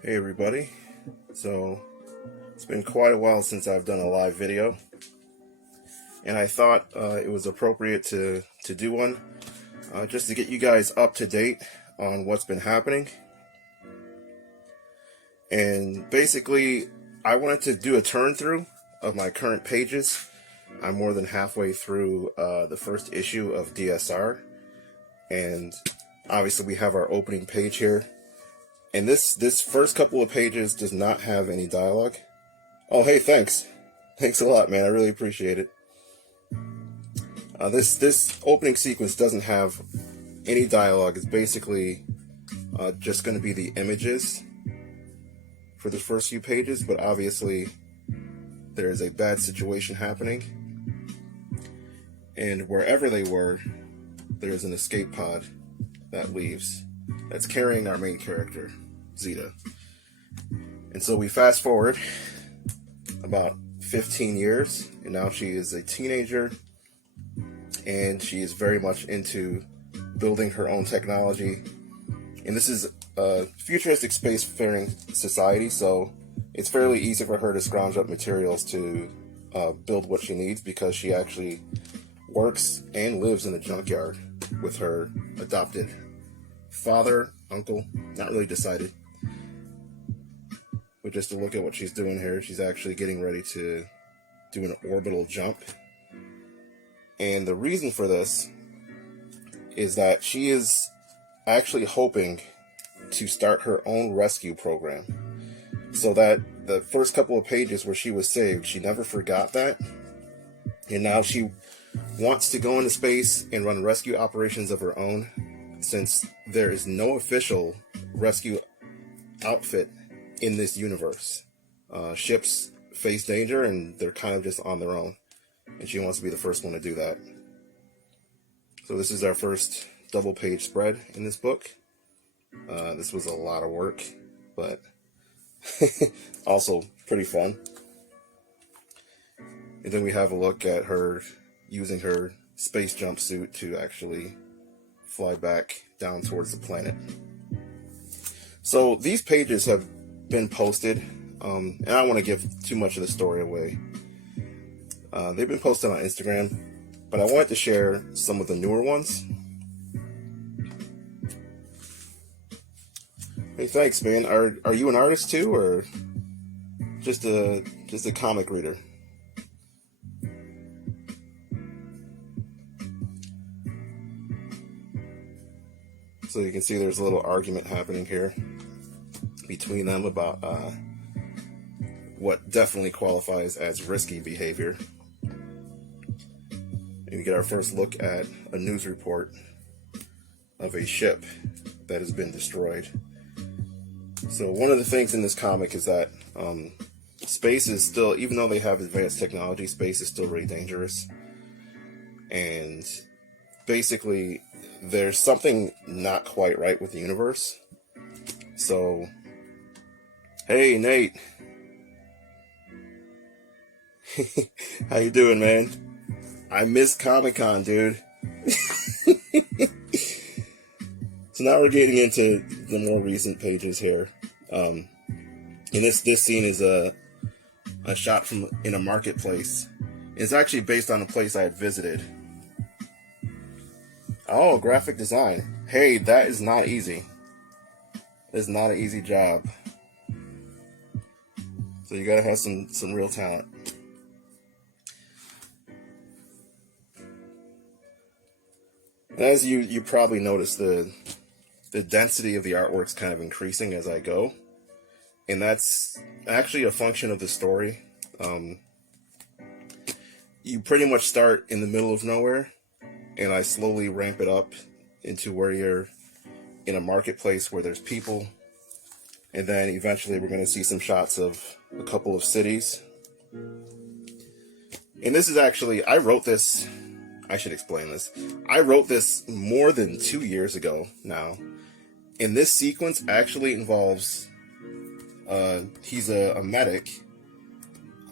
Hey everybody, so it's been quite a while since I've done a live video, and I thought it was appropriate to do one just to get you guys up to date on what's been happening. And basically, I wanted to do a turn through of my current pages. I'm more than halfway through the first issue of DSR, and obviously we have our opening page here. And this first couple of pages does not have any dialogue. Oh, hey, thanks. Thanks a lot, man. I really appreciate it. This opening sequence doesn't have any dialogue. It's basically just going to be the images for the first few pages, but obviously there is a bad situation happening. And wherever they were, there's an escape pod that leaves that's carrying our main character, Zeta. And so we fast forward about 15 years, and now she is a teenager, and she is very much into building her own technology. And this is a futuristic spacefaring society, so it's fairly easy for her to scrounge up materials to build what she needs, because she actually works and lives in a junkyard with her adopted father, uncle, not really decided. But just to look at what she's doing here, she's actually getting ready to do an orbital jump. And the reason for this is that she is actually hoping to start her own rescue program. So that the first couple of pages where she was saved, she never forgot that. And now she wants to go into space and run rescue operations of her own, since there is no official rescue outfit in this universe. Ships face danger and they're kind of just on their own, and she wants to be the first one to do that. So this is our first double page spread in this book. This was a lot of work, but also pretty fun. And then we have a look at her using her space jumpsuit to actually fly back down towards the planet. So these pages have been posted, and I don't want to give too much of the story away. They've been posted on Instagram, but I wanted to share some of the newer ones. Hey, thanks, man. Are you an artist too, or just a comic reader? So you can see there's a little argument happening here between them about what definitely qualifies as risky behavior. And we get our first look at a news report of a ship that has been destroyed. So one of the things in this comic is that space is still, even though they have advanced technology, space is still really dangerous. And basically, there's something not quite right with the universe. So, hey, Nate. How you doing, man? I missed Comic-Con, dude. So now we're getting into the more recent pages here. And this scene is a shot from in a marketplace. It's actually based on a place I had visited. Oh, graphic design. Hey, that is not easy. It's not an easy job. So you gotta have some real talent. And as you probably noticed, the density of the artwork's kind of increasing as I go. And that's actually a function of the story. You pretty much start in the middle of nowhere, and I slowly ramp it up into where you're in a marketplace where there's people. And then eventually we're going to see some shots of a couple of cities. And this is actually, I wrote this, I should explain this. I wrote this more than 2 years ago now. And this sequence actually involves, he's a medic,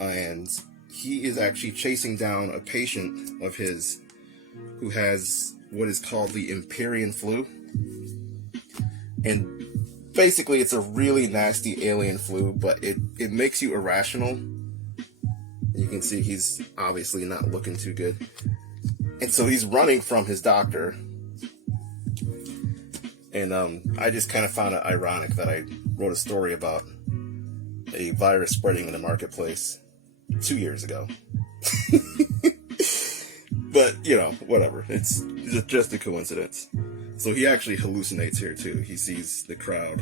and he is actually chasing down a patient of his who has what is called the Empyrean flu. And basically, it's a really nasty alien flu, but it makes you irrational. You can see he's obviously not looking too good. And so he's running from his doctor. And I just kind of found it ironic that I wrote a story about a virus spreading in the marketplace 2 years ago. But, you know, whatever. It's just a coincidence. So he actually hallucinates here, too. He sees the crowd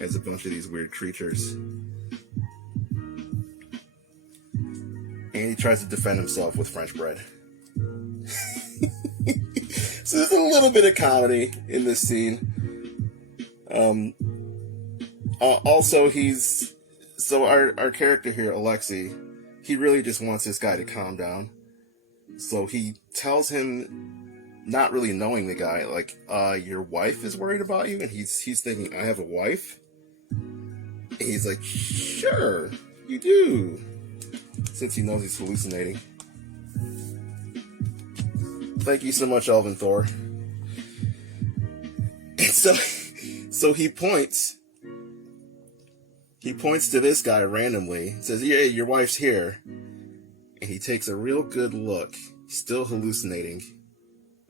as a bunch of these weird creatures. And he tries to defend himself with French bread. So there's a little bit of comedy in this scene. Also, our character here, Alexei, he really just wants this guy to calm down. So he tells him, not really knowing the guy, like, your wife is worried about you? And he's thinking, I have a wife? And he's like, sure, you do. Since he knows he's hallucinating. Thank you so much, Elvin Thor. And so he points to this guy randomly, says, yeah, your wife's here. And he takes a real good look, still hallucinating,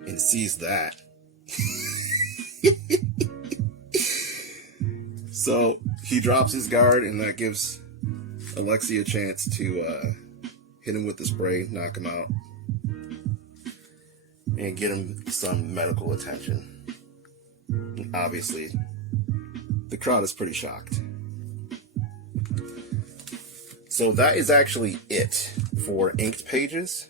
and sees that. So he drops his guard, and that gives Alexei a chance to hit him with the spray, knock him out, and get him some medical attention. And obviously, the crowd is pretty shocked. So that is actually it for inked pages.